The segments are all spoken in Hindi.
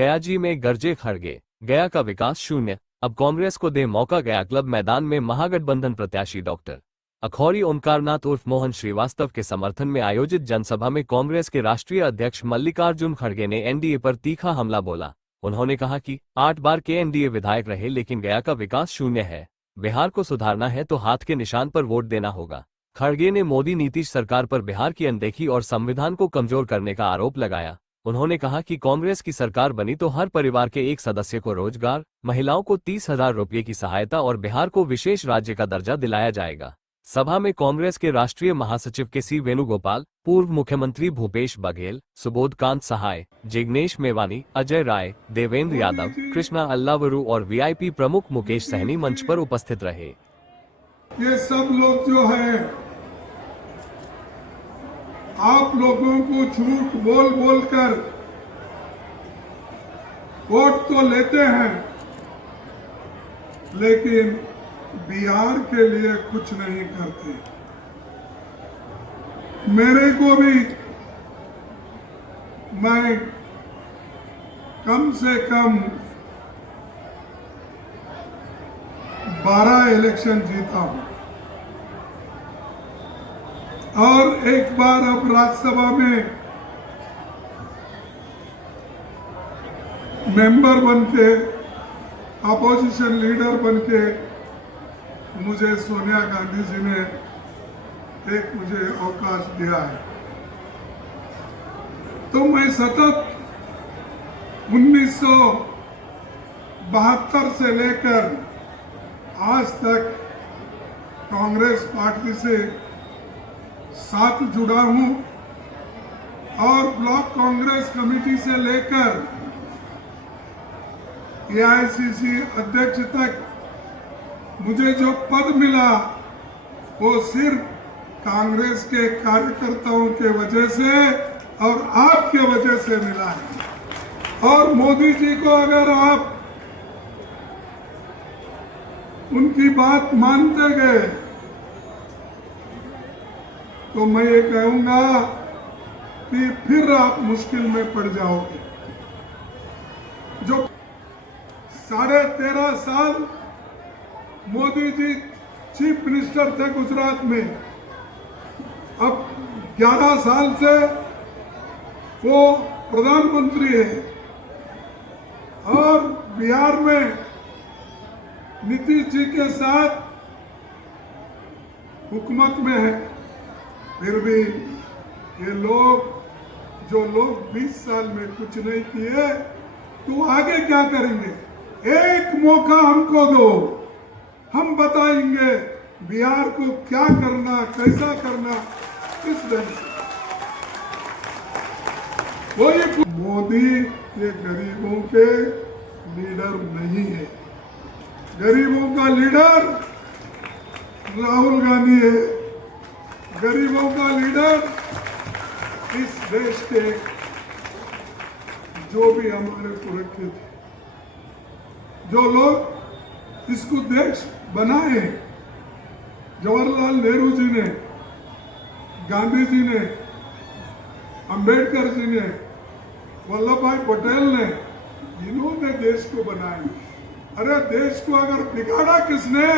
गयाजी में गरजे खड़गे, गया का विकास शून्य, अब कांग्रेस को दे मौका। गया क्लब मैदान में महागठबंधन प्रत्याशी डॉक्टर अखौरी ओंकारनाथ उर्फ मोहन श्रीवास्तव के समर्थन में आयोजित जनसभा में कांग्रेस के राष्ट्रीय अध्यक्ष मल्लिकार्जुन खड़गे ने एनडीए पर तीखा हमला बोला। उन्होंने कहा कि 8 बार के एनडीए विधायक रहे लेकिन गया का विकास शून्य है। बिहार को सुधारना है तो हाथ के निशान पर वोट देना होगा। खड़गे ने मोदी नीतीश सरकार पर बिहार की अनदेखी और संविधान को कमजोर करने का आरोप लगाया। उन्होंने कहा कि कांग्रेस की सरकार बनी तो हर परिवार के एक सदस्य को रोजगार, महिलाओं को 30,000 रुपये की सहायता और बिहार को विशेष राज्य का दर्जा दिलाया जाएगा। सभा में कांग्रेस के राष्ट्रीय महासचिव के सी वेणुगोपाल, पूर्व मुख्यमंत्री भूपेश बघेल, सुबोध कांत सहाय, जिग्नेश मेवानी, अजय राय, देवेंद्र यादव, कृष्णा अल्लावरू और वीआईपी प्रमुख मुकेश सहनी मंच पर उपस्थित रहे। ये सब लोग जो है आप लोगों को झूठ बोल बोल कर वोट तो लेते हैं लेकिन बिहार के लिए कुछ नहीं करते। मेरे को भी मैं कम से कम 12 इलेक्शन जीता हूं और एक बार अब राज्यसभा में मेंबर बनके, अपोजिशन लीडर बनके मुझे सोनिया गांधी जी ने मुझे अवकाश दिया है। तो मैं सतत 1972 से लेकर आज तक कांग्रेस पार्टी से साथ जुड़ा हूं और ब्लॉक कांग्रेस कमेटी से लेकर एआईसीसी अध्यक्ष तक मुझे जो पद मिला वो सिर्फ कांग्रेस के कार्यकर्ताओं के वजह से और आपके वजह से मिला है। और मोदी जी को अगर आप उनकी बात मानते गए तो मैं ये कहूंगा कि फिर आप मुश्किल में पड़ जाओगे। जो 13.5 साल मोदी जी चीफ मिनिस्टर थे गुजरात में, अब 11 साल से वो प्रधानमंत्री है और बिहार में नीतीश जी के साथ हुकूमत में है। फिर भी ये लोग 20 साल में कुछ नहीं किए तो आगे क्या करेंगे? एक मौका हमको दो, हम बताएंगे बिहार को क्या करना, कैसा करना, किस ढंग से। कोई मोदी ये गरीबों के लीडर नहीं है। गरीबों का लीडर राहुल गांधी है। गरीबों का लीडर इस देश के जो भी हमारे पुरखे थे, जो लोग इसको देश बनाए, जवाहरलाल नेहरू जी ने, गांधी जी ने, अंबेडकर जी ने, वल्लभ भाई पटेल ने, इन्होंने देश को बनाया। अरे देश को अगर बिगाड़ा किसने?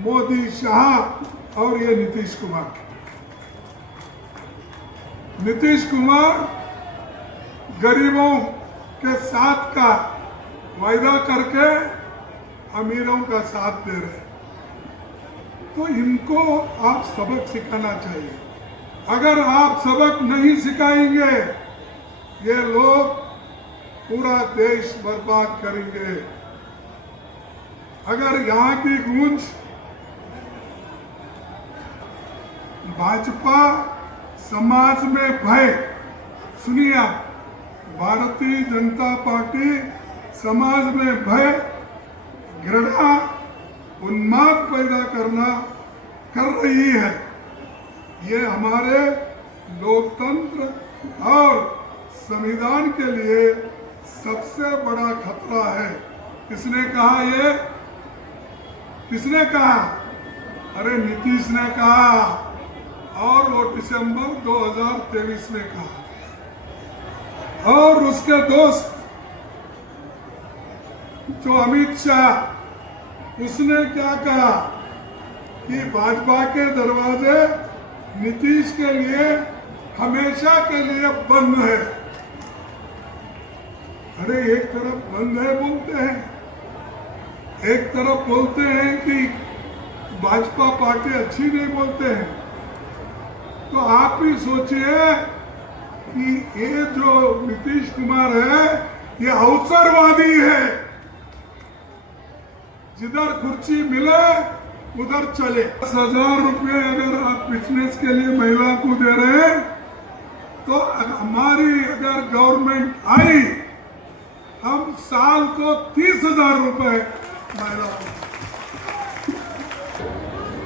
मोदी, शाह और ये नीतीश कुमार। नीतीश कुमार गरीबों के साथ का वायदा करके अमीरों का साथ दे रहे। तो इनको आप सबक सिखाना चाहिए। अगर आप सबक नहीं सिखाएंगे ये लोग पूरा देश बर्बाद करेंगे। अगर यहाँ की गूंज भाजपा समाज में भय, सुनिए आप, भारतीय जनता पार्टी समाज में भय, घृणा, उन्माद पैदा कर रही है। ये हमारे लोकतंत्र और संविधान के लिए सबसे बड़ा खतरा है। किसने कहा ये? किसने कहा? अरे नीतीश ने कहा और वो दिसंबर 2023 में कहा। और उसके दोस्त जो अमित शाह, उसने क्या कहा कि भाजपा के दरवाजे नीतीश के लिए हमेशा के लिए बंद है। अरे एक तरफ बंद है बोलते हैं, एक तरफ बोलते हैं कि भाजपा पार्टी अच्छी नहीं बोलते हैं। तो आप ही सोचिए कि ये जो नीतीश कुमार है ये अवसरवादी है, जिधर कुर्सी मिले उधर चले। 10,000 रुपये अगर आप बिजनेस के लिए महिला को दे रहे हैं तो हमारी अगर गवर्नमेंट आई, हम साल को 30,000 रुपये महिला को।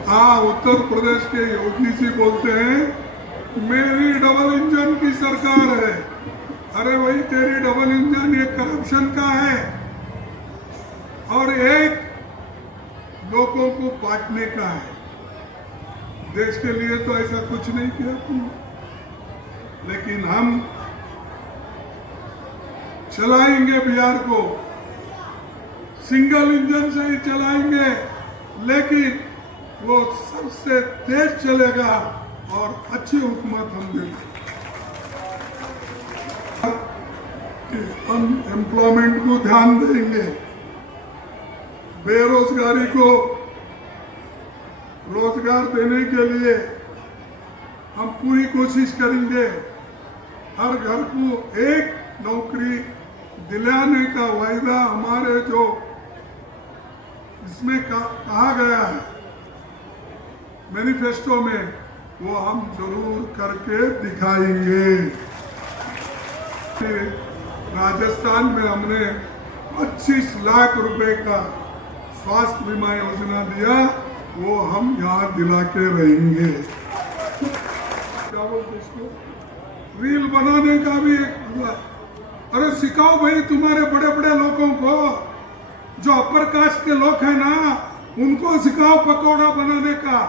हाँ, उत्तर प्रदेश के योगी जी बोलते हैं मेरी डबल इंजन की सरकार है। अरे वही तेरी डबल इंजन ये करप्शन का है और एक लोगों को बांटने का है। देश के लिए तो ऐसा कुछ नहीं किया तुमने, लेकिन हम चलाएंगे बिहार को, सिंगल इंजन से ही चलाएंगे, लेकिन वो सबसे तेज चलेगा और अच्छी हुकूमत हम देंगे। हम एम्प्लॉयमेंट को ध्यान देंगे, बेरोजगारी को रोजगार देने के लिए हम पूरी कोशिश करेंगे। हर घर को एक नौकरी दिलाने का वायदा हमारे जो इसमें कहा गया है मैनिफेस्टो में, वो हम जरूर करके दिखाएंगे। राजस्थान में हमने 25 लाख रुपए का स्वास्थ्य बीमा योजना दिया, वो हम यहाँ दिला के रहेंगे। क्या बोलते इसको, रील बनाने का भी एक हुआ। अरे सिखाओ भाई तुम्हारे बड़े बड़े लोगों को, जो अपर कास्ट के लोग हैं ना, उनको सिखाओ पकौड़ा बनाने का,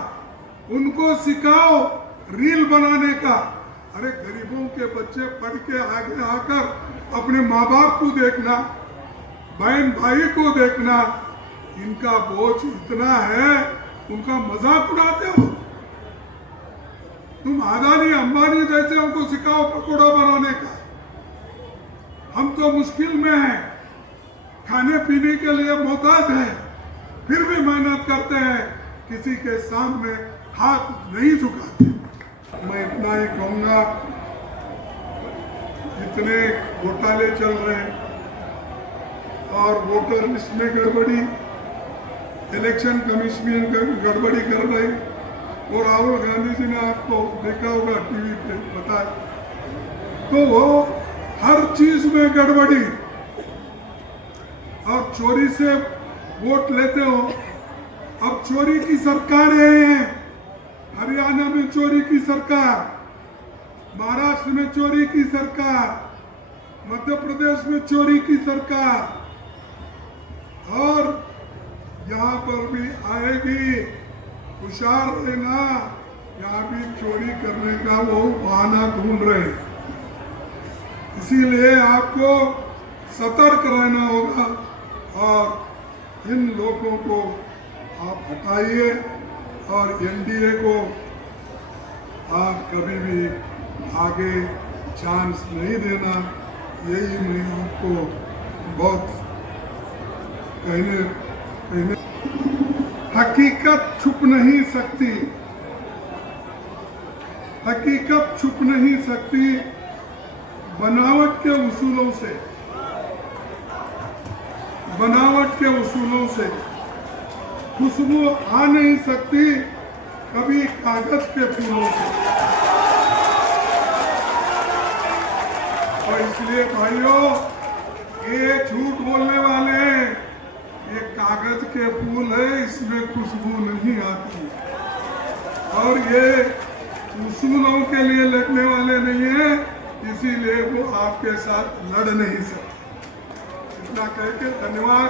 उनको सिखाओ रील बनाने का। अरे गरीबों के बच्चे पढ़ के आगे आकर अपने माँ बाप को देखना, बहन भाई को देखना, इनका बोझ इतना है, उनका मजाक उड़ाते हो। तुम अदानी अंबानी जैसे उनको सिखाओ पकौड़ा बनाने का। हम तो मुश्किल में हैं, खाने पीने के लिए मोहताज हैं, फिर भी मेहनत करते हैं, किसी के सामने हाथ नहीं झुकाते। मैं इतना ही कहूंगा, इतने घोटाले चल रहे हैं और वोटर लिस्ट में गड़बड़ी, इलेक्शन कमीशन गड़बड़ी कर रही, और राहुल गांधी जी ने आपको देखा होगा टीवी पे बताया, तो वो हर चीज में गड़बड़ी और चोरी से वोट लेते हो। अब चोरी की सरकार है, हरियाणा में चोरी की सरकार, महाराष्ट्र में चोरी की सरकार, मध्य प्रदेश में चोरी की सरकार, और यहाँ पर भी आएगी। होशियार रहना, यहाँ भी चोरी करने का वो बहाना ढूंढ रहे हैं। इसीलिए आपको सतर्क रहना होगा और इन लोगों को आप हटाइए और एनडीए को आप कभी भी आगे चांस नहीं देना। यही मैं आपको बहुत कहने हकीकत छुप नहीं सकती, हकीकत छुप नहीं सकती बनावट के उसूलों से, बनावट के उसूलों से। खुशबू आ नहीं सकती कभी कागज के फूलों से। और इसलिए भाइयों, ये झूठ बोलने वाले ये कागज के फूल है, इसमें खुशबू नहीं आती, और ये उसूलों के लिए लड़ने वाले नहीं है, इसीलिए वो आपके साथ लड़ नहीं सकते। इतना कह के धन्यवाद।